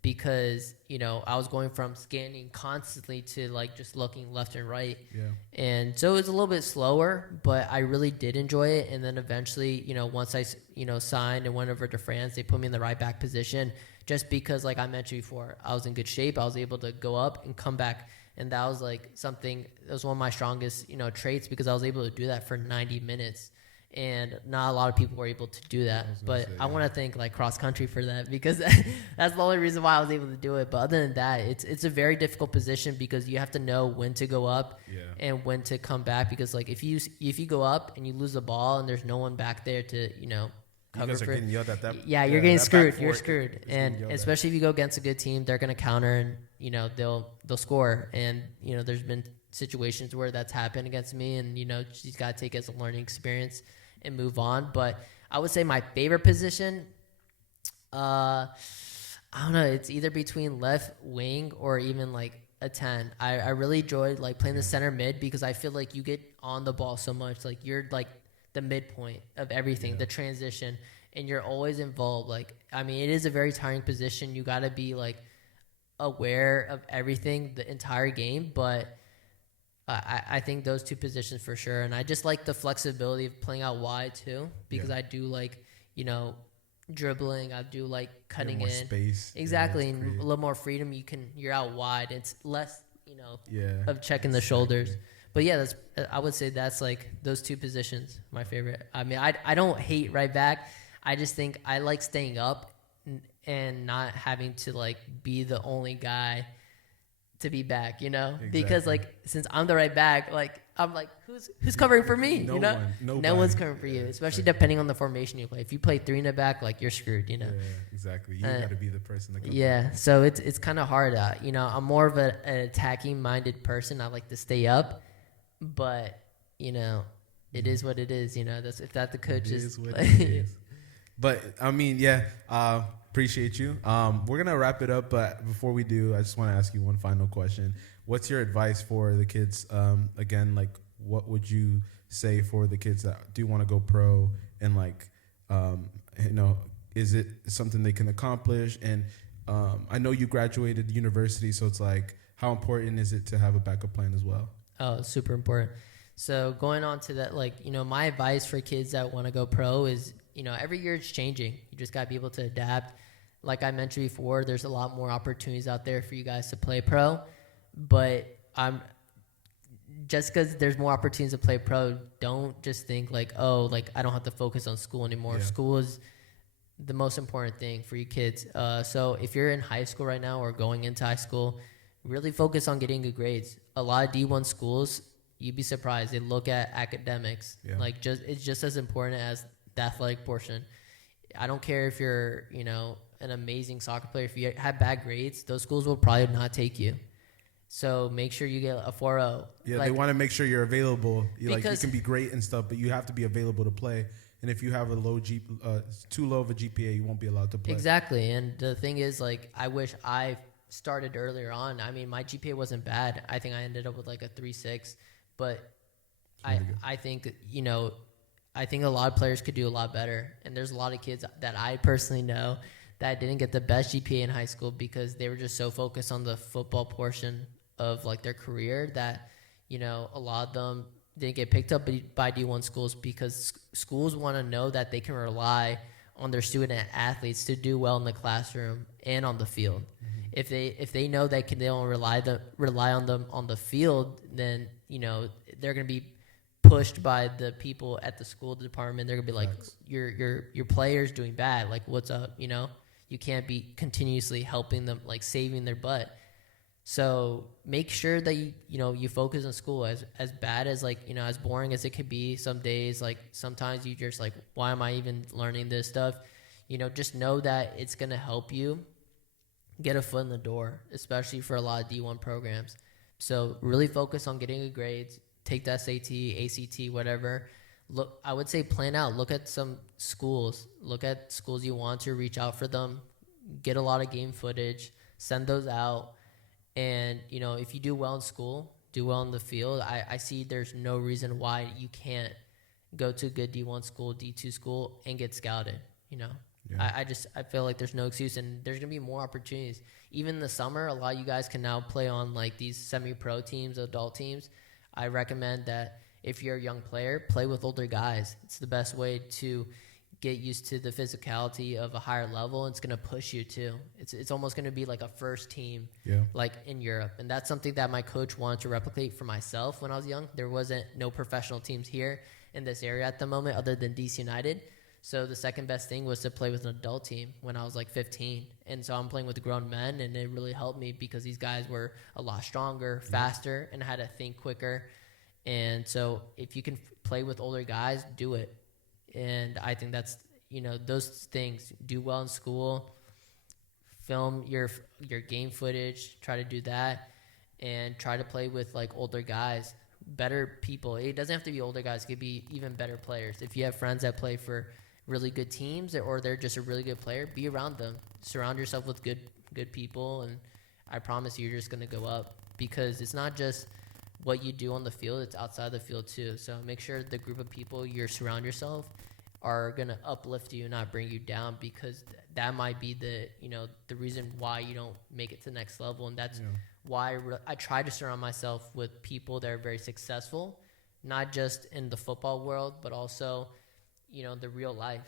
because, you know, I was going from scanning constantly to like just looking left and right. Yeah. And so it was a little bit slower, but I really did enjoy it. And then eventually, you know, once I, you know, signed and went over to France, they put me in the right back position just because, like I mentioned before, I was in good shape. I was able to go up and come back. And that was like something, that was one of my strongest, you know, traits because I was able to do that for 90 minutes. And not a lot of people were able to do that. I want to thank like cross country for that because that's the only reason why I was able to do it. But other than that, it's a very difficult position because you have to know when to go up and when to come back. Because like if you go up and you lose the ball and there's no one back there to, you know, cover you guys are for getting yelled at that. Yeah, you're getting screwed. You're screwed. And especially if you go against a good team, they're gonna counter and, you know, they'll score. And, you know, there's been situations where that's happened against me, and, you know, she's got to take it as a learning experience and move on. But I would say my favorite position, I don't know, it's either between left wing or even like a 10. I really enjoyed like playing the center mid because I feel like you get on the ball so much. Like you're like the midpoint of everything, the transition, and you're always involved. Like, I mean, it is a very tiring position. You got to be like aware of everything the entire game, but I think those two positions for sure. And I just like the flexibility of playing out wide too, because I do like, you know, dribbling. I do like cutting in space. exactly, and a little more freedom. You're out wide. It's less, you know, of checking the shoulders. But yeah, I would say that's like those two positions, my favorite. I mean, I don't hate right back. I just think I like staying up and not having to like be the only guy to be back, you know, because like since I'm the right back, like I'm like who's covering for me, you know? No one's covering for you, especially depending on the formation you play. If you play 3 in the back, like you're screwed, you know. Yeah, exactly. You got to be the person that comes back. So it's kind of hard. You know, I'm more of an attacking minded person. I like to stay up, but you know, it is what it is. You know, that's if that the coach is. What it is. But I mean, appreciate you. We're gonna wrap it up, but before we do, I just want to ask you one final question. What's your advice for the kids? Again, like, what would you say for the kids that do want to go pro, and like, you know, is it something they can accomplish? And I know you graduated university, so it's like, how important is it to have a backup plan as well? Oh, super important. So going on to that, like, you know, my advice for kids that want to go pro is, you know, every year it's changing. You just got to be able to adapt. Like I mentioned before, there's a lot more opportunities out there for you guys to play pro. But just because there's more opportunities to play pro, don't just think like, oh, like I don't have to focus on school anymore. Yeah. School is the most important thing for you kids. So if you're in high school right now or going into high school, really focus on getting good grades. A lot of D1 schools, you'd be surprised, they look at academics. Yeah. Like it's just as important as the athletic portion. I don't care if you're, you know, an amazing soccer player. If you have bad grades, those schools will probably not take you. So make sure you get a 4.0. Yeah, like, they want to make sure you're available. Like, you can be great and stuff, but you have to be available to play. And if you have too low of a GPA, you won't be allowed to play. Exactly. And the thing is, like, I wish I started earlier on. I mean, my GPA wasn't bad. I think I ended up with like a 3.6. But I think, you know, I think a lot of players could do a lot better. And there's a lot of kids that I personally know that didn't get the best GPA in high school because they were just so focused on the football portion of like their career that, you know, a lot of them didn't get picked up by D1 schools because schools want to know that they can rely on their student athletes to do well in the classroom and on the field. Mm-hmm. If they know that they don't rely on them on the field, then, you know, they're going to be pushed by the people at the school department. They're gonna be like, your player's doing bad. Like, what's up? You know, you can't be continuously helping them, like saving their butt. So make sure that you focus on school. As bad as, like, you know, as boring as it could be some days, like sometimes you just like, why am I even learning this stuff? You know, just know that it's gonna help you get a foot in the door, especially for a lot of D1 programs. So really focus on getting good grades. Take the SAT, ACT, whatever. Look, I would say plan out. Look at some schools. Look at schools you want to. Reach out for them. Get a lot of game footage. Send those out. And, you know, if you do well in school, do well in the field, I see there's no reason why you can't go to a good D1 school, D2 school, and get scouted. You know, Yeah. I feel like there's no excuse, and there's gonna be more opportunities. Even in the summer, a lot of you guys can now play on like these semi-pro teams, adult teams. I recommend that if you're a young player, play with older guys. It's the best way to get used to the physicality of a higher level. It's going to push you too. It's almost going to be like a first team, Yeah. like in Europe. And that's something that my coach wanted to replicate for myself when I was young. There wasn't no professional teams here in this area at the moment other than DC United. So the second best thing was to play with an adult team when I was like 15. And so I'm playing with grown men, and it really helped me because these guys were a lot stronger, faster, and had to think quicker. And so if you can play with older guys, do it. And I think that's, you know, those things. Do well in school, film your game footage, try to do that, and try to play with like older guys, better people. It doesn't have to be older guys. It could be even better players. If you have friends that play for really good teams or they're just a really good player, be around them. Surround yourself with good people, and I promise you're just going to go up, because it's not just what you do on the field, it's outside the field too. So make sure the group of people you surround yourself are going to uplift you, not bring you down, because that might be the reason why you don't make it to the next level. And that's why I try to surround myself with people that are very successful, not just in the football world, but also, you know, the real life.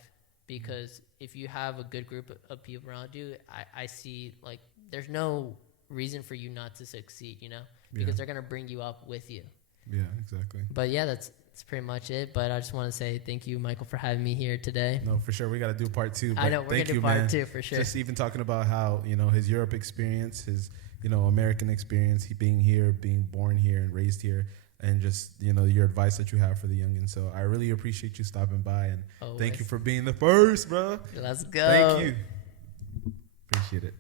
Because if you have a good group of people around you, I see like there's no reason for you not to succeed, you know, because they're going to bring you up with you. Yeah, exactly. But yeah, that's pretty much it. But I just want to say thank you, Michael, for having me here today. No, for sure. We got to do part 2. I know, we're going to do part 2 for sure. Just even talking about how, you know, his Europe experience, his, you know, American experience, he being here, being born here and raised here, and just, you know, your advice that you have for the youngins. So I really appreciate you stopping by, and thank you for being the first, bro. Let's go. Thank you. Appreciate it.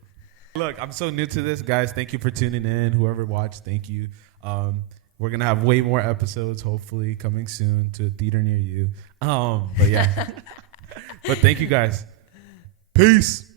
Look, I'm so new to this, guys. Thank you for tuning in. Whoever watched, thank you. We're going to have way more episodes, hopefully, coming soon to a theater near you. But yeah. But thank you, guys. Peace.